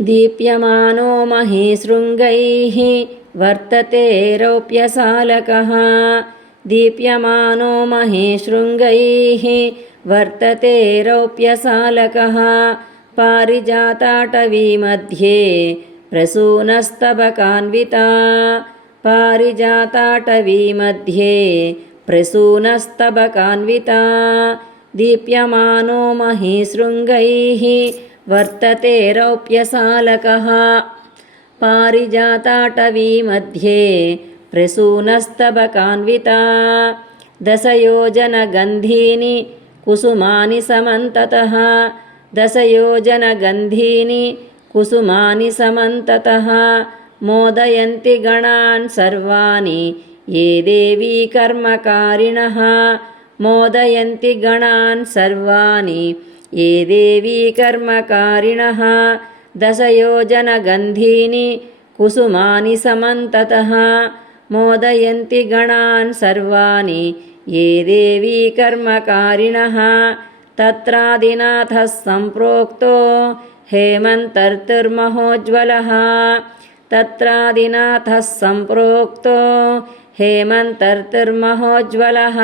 दीप्यमानो महिशृङ्गैः वर्तते रौप्यसालकः। दीप्यमानो महिशृङ्गैः वर्तते रौप्यसालकः। पारिजाताटवीमध्ये प्रसूनस्तबकान्विता। पारिजाताटवीमध्ये प्रसूनस्तबकान्विता। दीप्यमानो महिशृङ्गैः वर्तते रौप्यसालकः। पारिजाताटवीमध्ये प्रसूनस्तबकान्विता। दशयोजनगन्धीनि कुसुमानि समन्ततः। दशयोजनगन्धीनि कुसुमानि समन्ततः। मोदयन्ति गणान् सर्वाणि ये देवी कर्मकारिणः। मोदयन्ति गणान् सर्वाणि ये देवी कर्मकारिणः। दशयोजनगन्धीनि कुसुमानि समन्ततः। मोदयन्ति गणान् सर्वाणि ये देवी कर्मकारिणः। तत्रादिनाथः सम्प्रोक्तो हेमन्तर्तुर्महोज्ज्वलः। तत्रादिनाथः सम्प्रोक्तो हेमन्तर्तुर्महोज्ज्वलः।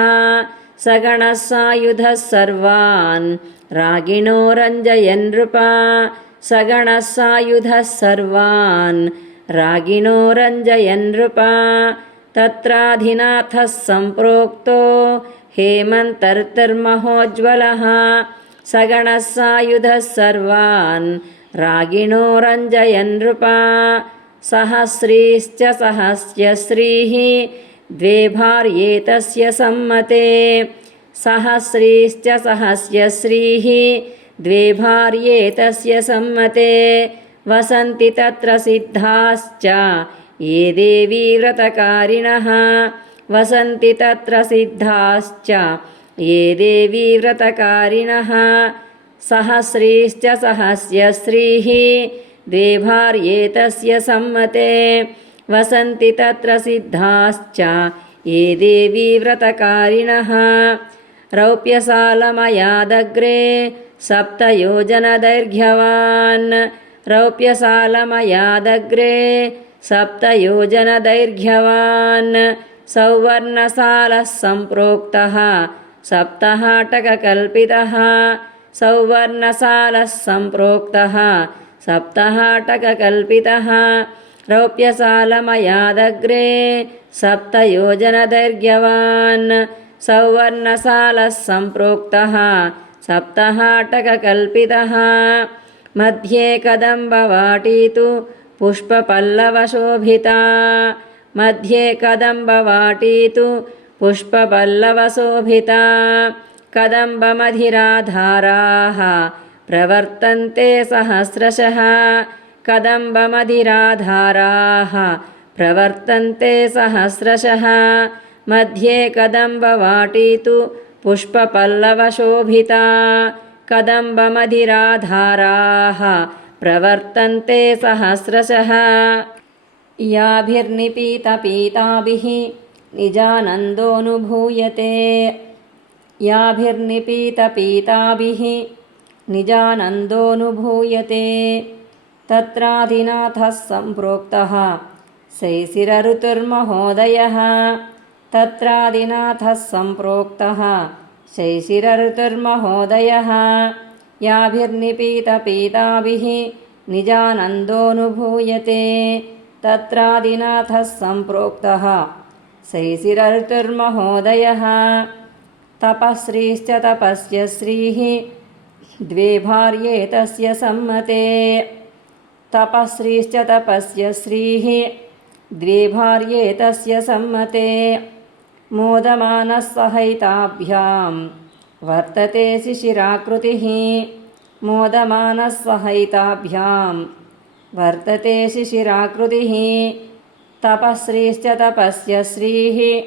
सगणः सायुधः सर्वान् रागिणो रञ्जयन् नृपा। सगणः सायुधः सर्वान् रागिणो रञ्जयन् नृपा। तत्राधिनाथः सम्प्रोक्तो हेमन्तर्तुर्महोज्ज्वलः। सगणः सायुधः सर्वान् रागिणो रञ्जयन् नृपा। सहस्रीश्च सहस्रश्रीः द्वे भार्ये तस्य सम्मते। सहस्रीश्च सहस्रश्रीः द्वे भार्ये तस्य सम्मते। वसन्ति तत्र सिद्धाश्च ये देवी व्रतकारिणः। वसन्ति तत्र सिद्धाश्च ये देवी व्रतकारिणः। सहस्रीश्च सहस्रश्रीः द्वे भार्ये तस्य सम्मते। वसन्ति तत्र सिद्धाश्च ये देवी व्रतकारिणः। रौप्यसालमयादग्रे सप्तयोजनदैर्घ्यवान्। रौप्यसालमयादग्रे सप्तयोजनदैर्घ्यवान्। सौवर्णसालः सम्प्रोक्तः सप्तहाटककल्पितः। सौवर्णसालः सम्प्रोक्तः सप्तहाटककल्पितः। रौप्यसालमयादग्रे सप्तयोजनदैर्घ्यवान्। सौवर्णसालः सम्प्रोक्तः सप्तहाटककल्पितः। मध्ये कदम्बवाटी तु पुष्पपल्लवशोभिता। मध्ये कदम्बवाटी तु पुष्पपल्लवशोभिता। कदम्बमधिराधाराः प्रवर्तन्ते सहस्रशः। कदम्बमधिराधाराः प्रवर्तन्ते सहस्रशः। मध्ये कदम्बवाटी तु पुष्पपल्लवशोभिता। कदम्बमधिराधाराः प्रवर्तन्ते सहस्रशः। याभिर्निपीतपीताभिः निजानन्दोऽनुभूयते। याभिर्निपीतपीताभिः निजानन्दोऽनुभूयते। तत्राधिनाथः सम्प्रोक्तः शैशिरऋतुर्महोदयः। तत्रादिनाथः सम्प्रोक्तः शैशिरऋतुर्महोदयः। याभिर्निपीतपीताभिः निजानन्दोऽनुभूयते। तत्रादिनाथः सम्प्रोक्तः शैशिरऋतुर्महोदयः। तपःश्रीश्च तपस्यश्रीः द्वे भार्ये तस्य सम्मते। तपःश्रीश्च तपस्यश्रीः द्वे भार्ये तस्य सम्मते। मोदमानः सहैताभ्यां वर्तते शिशिराकृतिः। मोदमानः सहैताभ्यां वर्तते शिशिराकृतिः। तपःश्रीश्च तपस्यश्रीः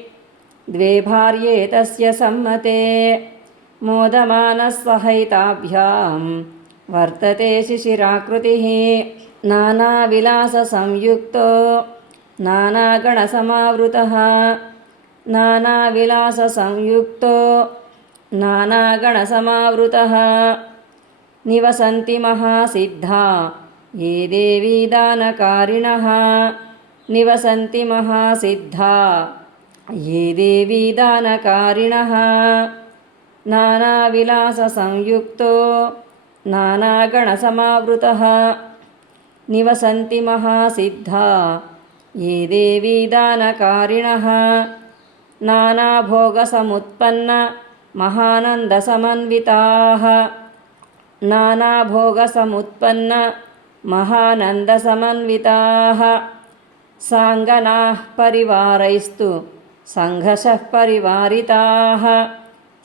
द्वे भार्ये तस्य सम्मते। मोदमानः सहैताभ्यां वर्तते शिशिराकृतिः। नानाविलाससंयुक्तो नानागणसमावृतः। नानाविलाससंयुक्तो नानागणसमावृतः। निवसन्ति महासिद्धा ये देवी दानकारिणः निवसन्ति महासिद्धा ये देवी दानकारिणः नानाविलाससंयुक्तो नानागणसमावृतः निवसन्ति महासिद्धा ये देवी दानकारिणः नानाभोगसमुत्पन्न महानन्दसमन्विताः नानाभोगसमुत्पन्न महानन्दसमन्विताः साङ्गनाः परिवारैस्तु सङ्घषः परिवारिताः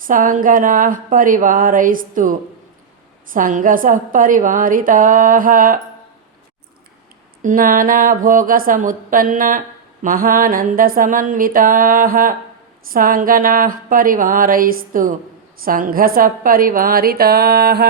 साङ्गनाः परिवारैस्तु सङ्घषः परिवारिताः नानाभोगसमुत्पन्न महानन्दसमन्विताः साङ्गनाः परिवारैस्तु सङ्घषः परिवारिताः